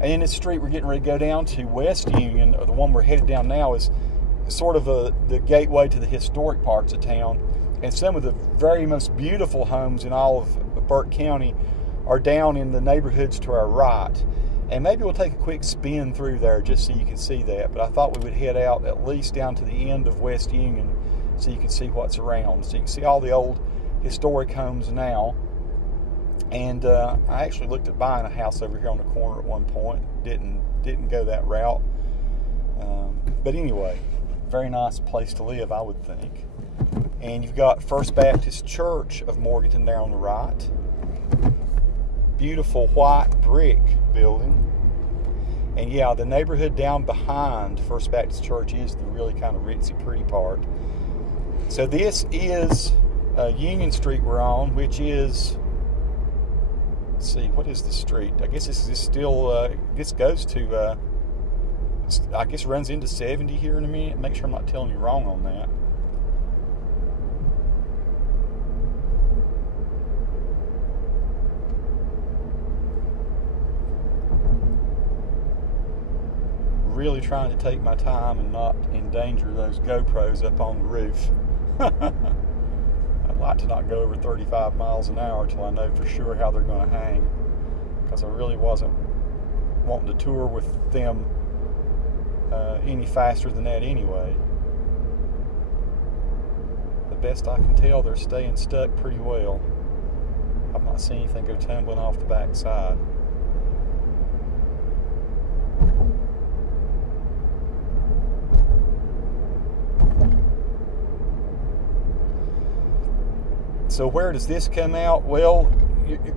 And then this street we're getting ready to go down to, West Union, or the one we're headed down now, is sort of the gateway to the historic parts of town. And some of the very most beautiful homes in all of Burke County are down in the neighborhoods to our right. And maybe we'll take a quick spin through there just so you can see that. But I thought we would head out at least down to the end of West Union so you can see what's around. So you can see all the old historic homes now. And I actually looked at buying a house over here on the corner at one point. Didn't go that route. But anyway, very nice place to live, I would think. And you've got First Baptist Church of Morganton there on the right. Beautiful white brick building. And yeah, the neighborhood down behind First Baptist Church is the really kind of ritzy, pretty part. So this is Union Street we're on, which is, let's see, what is the street? I guess this is still, this goes to, I guess runs into 70 here in a minute. Make sure I'm not telling you wrong on that. Really trying to take my time and not endanger those GoPros up on the roof. I'd like to not go over 35 miles an hour till I know for sure how they're going to hang, because I really wasn't wanting to tour with them any faster than that anyway. The best I can tell, they're staying stuck pretty well. I've not seen anything go tumbling off the backside. So where does this come out? Well,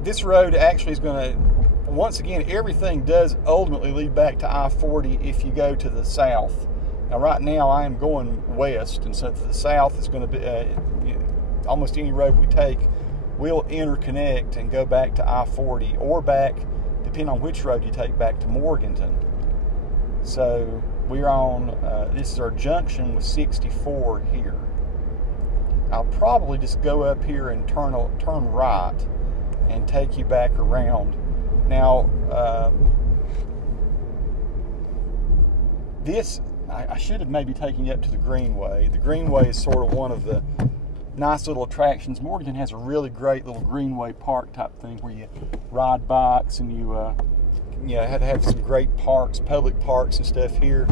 this road actually is going to, once again, everything does ultimately lead back to I-40 if you go to the south. Now right now I am going west, and so the south is going to be, almost any road we take will interconnect and go back to I-40, or back, depending on which road you take, back to Morganton. So we're on, this is our junction with 64 here. I'll probably just go up here and turn right and take you back around. Now, I should have maybe taken you up to the Greenway. The Greenway is sort of one of the nice little attractions. Morganton has a really great little Greenway park type thing where you ride bikes and you have to have some great parks, public parks and stuff here.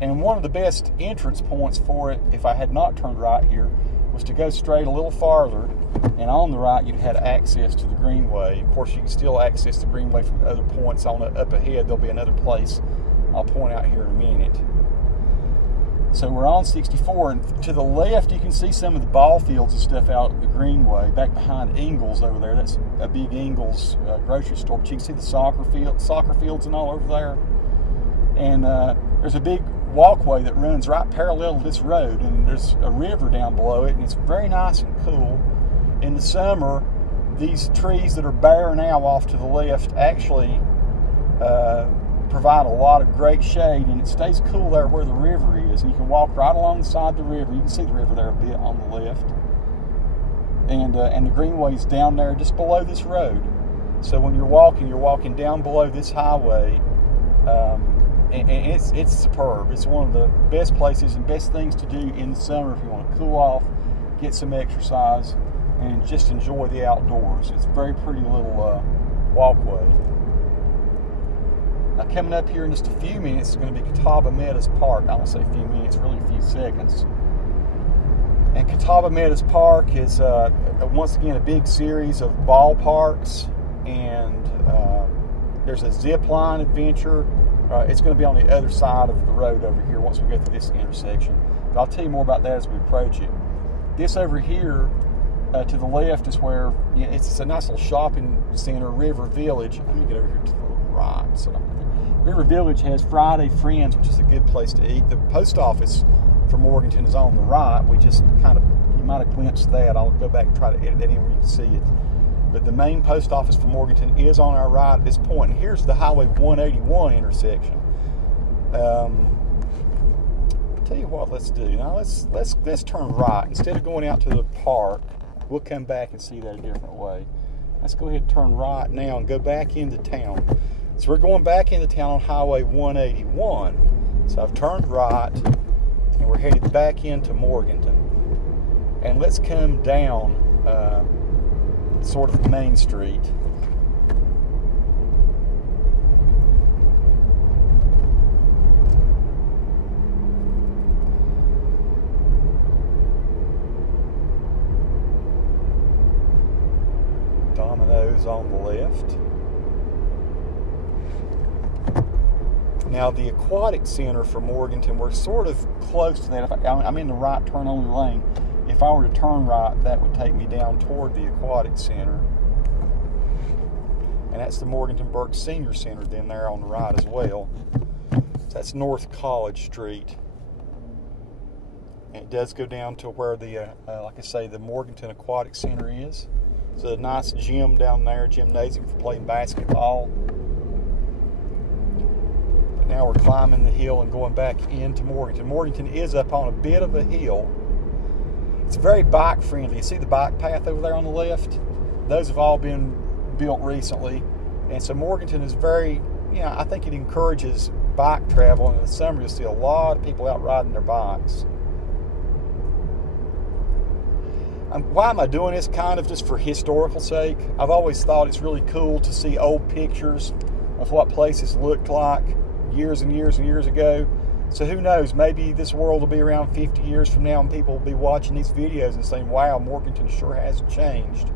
And one of the best entrance points for it, if I had not turned right here, was to go straight a little farther, and on the right you'd had access to the Greenway. Of course, you can still access the Greenway from other points on up ahead. There'll be another place I'll point out here in a minute. So we're on 64, and to the left you can see some of the ball fields and stuff out at the Greenway, back behind Ingles over there. That's a big Ingles grocery store, but you can see the soccer fields and all over there. And there's a big walkway that runs right parallel to this road, and there's a river down below it, and it's very nice and cool. In the summer, these trees that are bare now off to the left actually provide a lot of great shade, and it stays cool there where the river is, and you can walk right alongside the river. You can see the river there a bit on the left, and the Greenway's down there just below this road. So when you're walking down below this highway, and it's superb. It's one of the best places and best things to do in the summer if you want to cool off, get some exercise, and just enjoy the outdoors. It's a very pretty little walkway. Now coming up here in just a few minutes is going to be Catawba Meadows Park. I won't say a few minutes, really a few seconds. And Catawba Meadows Park is once again a big series of ballparks, and there's a zip line adventure. It's going to be on the other side of the road over here once we go through this intersection. But I'll tell you more about that as we approach it. This over here to the left is where it's a nice little shopping center, River Village. Let me get over here to the right. River Village has Friday Friends, which is a good place to eat. The post office for Morganton is on the right. We just you might have glimpsed that. I'll go back and try to edit that in where you can see it. But the main post office for Morganton is on our right at this point. And here's the Highway 181 intersection. I'll tell you what, let's do. Now let's turn right. Instead of going out to the park, we'll come back and see that a different way. Let's go ahead and turn right now and go back into town. So we're going back into town on Highway 181. So I've turned right, and we're headed back into Morganton. And let's come down sort of Main Street. Domino's on the left. Now the aquatic center for Morganton, we're sort of close to that. I'm in the right turn only lane. If I were to turn right, that would take me down toward the aquatic center. And that's the Morganton Burke Senior Center then there on the right as well. So that's North College Street. And it does go down to where the, like I say, the Morganton Aquatic Center is. It's a nice gym down there, gymnasium for playing basketball. But now we're climbing the hill and going back into Morganton. Morganton is up on a bit of a hill. It's very bike friendly. You see the bike path over there on the left? Those have all been built recently. And so Morganton is very, I think it encourages bike travel. And in the summer you'll see a lot of people out riding their bikes. Why am I doing this? Kind of just for historical sake. I've always thought it's really cool to see old pictures of what places looked like years and years and years ago. So who knows, maybe this world will be around 50 years from now and people will be watching these videos and saying, wow, Morganton sure has changed.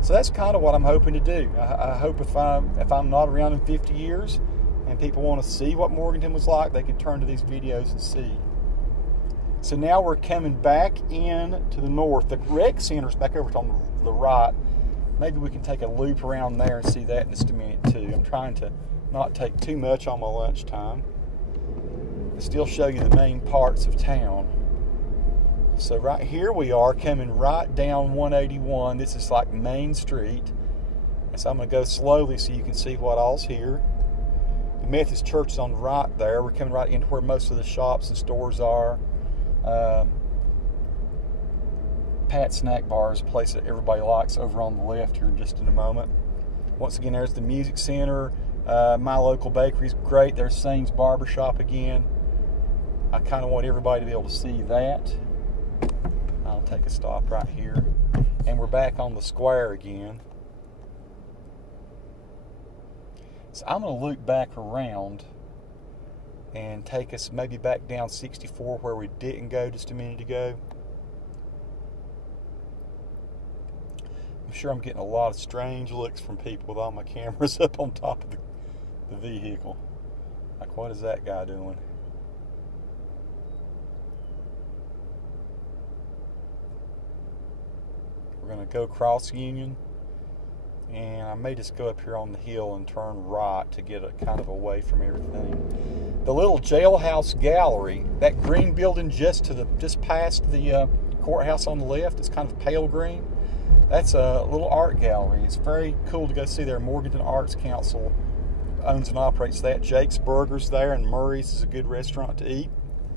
So that's kind of what I'm hoping to do. I hope if I'm not around in 50 years and people want to see what Morganton was like, they can turn to these videos and see. So now we're coming back in to the north. The rec center's back over on the right. Maybe we can take a loop around there and see that in just a minute too. I'm trying to not take too much on my lunchtime. Still show you the main parts of town. So right here we are coming right down 181. This is like Main Street. And so I'm going to go slowly so you can see what all's here. The Methodist Church is on the right there. We're coming right into where most of the shops and stores are. Pat's Snack Bar is a place that everybody likes over on the left here just in a moment. Once again, there's the Music Center. My local bakery's great. There's Sane's Barbershop again. I kind of want everybody to be able to see that. I'll take a stop right here. And we're back on the square again. So I'm going to loop back around and take us maybe back down 64 where we didn't go just a minute ago. I'm sure I'm getting a lot of strange looks from people with all my cameras up on top of the vehicle. Like, what is that guy doing? We're going to go across Union, and I may just go up here on the hill and turn right to get kind of away from everything. The little jailhouse gallery, that green building just past the courthouse on the left, it's kind of pale green. That's a little art gallery. It's very cool to go see there. Morganton Arts Council owns and operates that. Jake's Burgers there, and Murray's is a good restaurant to eat.